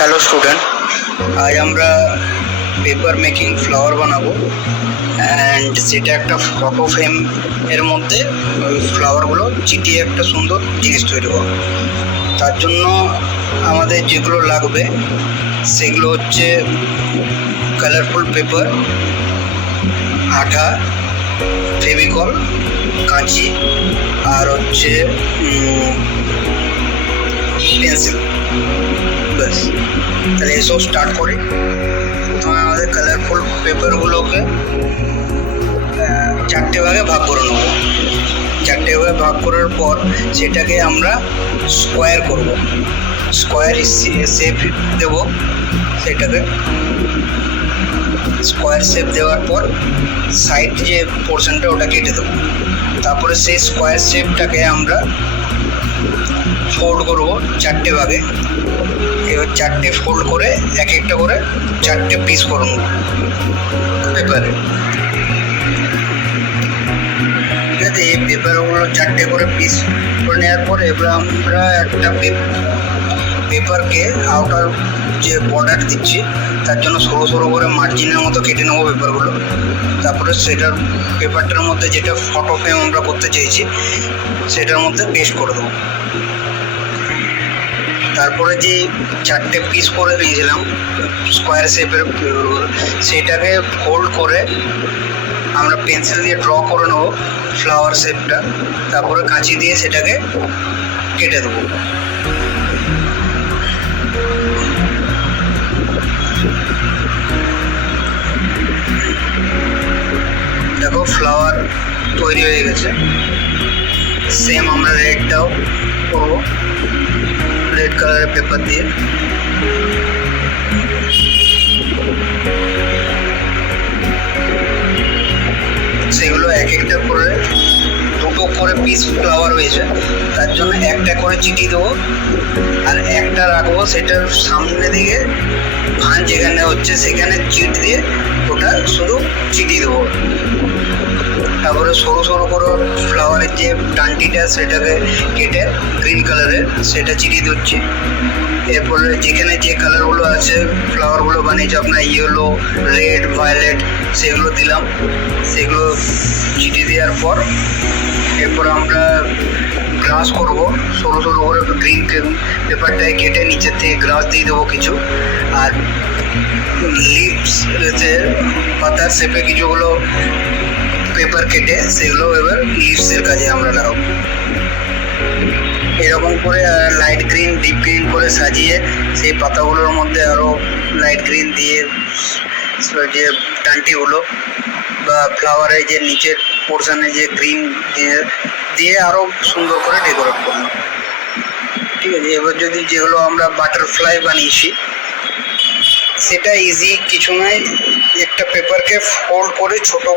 Hello student, আজ আমরা paper making flower বানাবো অ্যান্ড সেটা একটা ফটো ফ্রেম এর মধ্যে ওই ফ্লাওয়ারগুলো চিটিয়ে একটা সুন্দর জিনিস তৈরি করবো। তার জন্য আমাদের যেগুলো লাগবে সেগুলো হচ্ছে কালারফুল পেপার, আঠা, ফেভিকল, কাঁচি আর হচ্ছে পেন্সিল। ব্যাস, তাহলে এসব স্টার্ট করি। প্রথমে আমাদের কালারফুল পেপারগুলোকে চারটে ভাগে ভাগ করে নেব। চারটে ভাগে ভাগ করার পর সেটাকে আমরা স্কোয়ার করব, স্কোয়ার শেপ দেব। সেটাকে স্কোয়ার শেপ দেওয়ার পর সাইড যে পোর্শনটা ওটা কেটে দেবো। তারপরে সেই স্কোয়ার শেপটাকে আমরা ফোল্ড করব চারটে ভাগে। এবার চারটে ফোল্ড করে এক একটা করে চারটে পিস করে নেব পেপারে। ঠিক আছে, এই পেপারগুলো চারটে করে পিস করে নেওয়ার পর এবার আমরা একটা পেপারকে আউটার যে বর্ডার দিচ্ছি তার জন্য সরু সরু করে মার্জিনের মতো কেটে নেবো পেপারগুলো। তারপরে সেটার পেপারটার মধ্যে যেটা ফটো ফ্রেম আমরা করতে চেয়েছি সেটার মধ্যে পেস্ট করে দেবো। তারপরে যে চারটে পিস করে নিয়েছিলাম স্কোয়ার শেপের সেটাকে ফোল্ড করে আমরা পেন্সিল দিয়ে ড্র করে নেব ফ্লাওয়ার শেপটা। তারপরে কাঁচি দিয়ে সেটাকে কেটে দেবো। দেখো ফ্লাওয়ার তৈরি হয়ে গেছে। সেম আমরা রেডটাও করবো, রেড কালারের পেপার দিয়ে। সেগুলো এক একটা করে দুটো করে পিস ফ্লাওয়ার হয়েছে, তার জন্য একটা করে চিটি দেবো আর একটা রাখবো সেটার সামনে দিকে ভাঁজ যেখানে হচ্ছে সেখানে চিট দিয়ে ওটা শুধু চিটি দেবো। তারপরে সরু সরু করে ফ্লাওয়ারের যে ডান্টিটা সেটাকে কেটে গ্রিন কালারের সেটা চিটি দিচ্ছি। এরপরে যেখানে যে কালারগুলো আছে ফ্লাওয়ারগুলো বানিয়েছে আপনার ইয়েলো, রেড, ভায়োলেট, সেগুলো দিলাম। সেগুলো চিটি দেওয়ার পর এরপর আমরা গ্রাস করবো সরু সরু করে গ্রিন পেপারটায় কেটে নিচের থেকে গ্রাস দিয়ে দেবো কিছু। আর লিভস পাতার শেপে কিছুগুলো পেপার কেটে সেগুলো এবার লিভসের কাজে আমরা লাগাবো। এরকম করে লাইট গ্রিন, ডিপ গ্রিন করে সাজিয়ে সেই পাতাগুলোর মধ্যে আরও লাইট গ্রিন দিয়ে যে ডান্টিগুলো বা ফ্লাওয়ারের যে নিচের পোর্শনে যে গ্রিন দিয়ে আরও সুন্দর করে ডেকোরেট করলাম। ঠিক আছে, এবার যদি যেগুলো আমরা বাটারফ্লাই বানিয়েছি সেটা ইজি কিছু নয়, একটা পেপারকে ফোল্ড করে ছোটো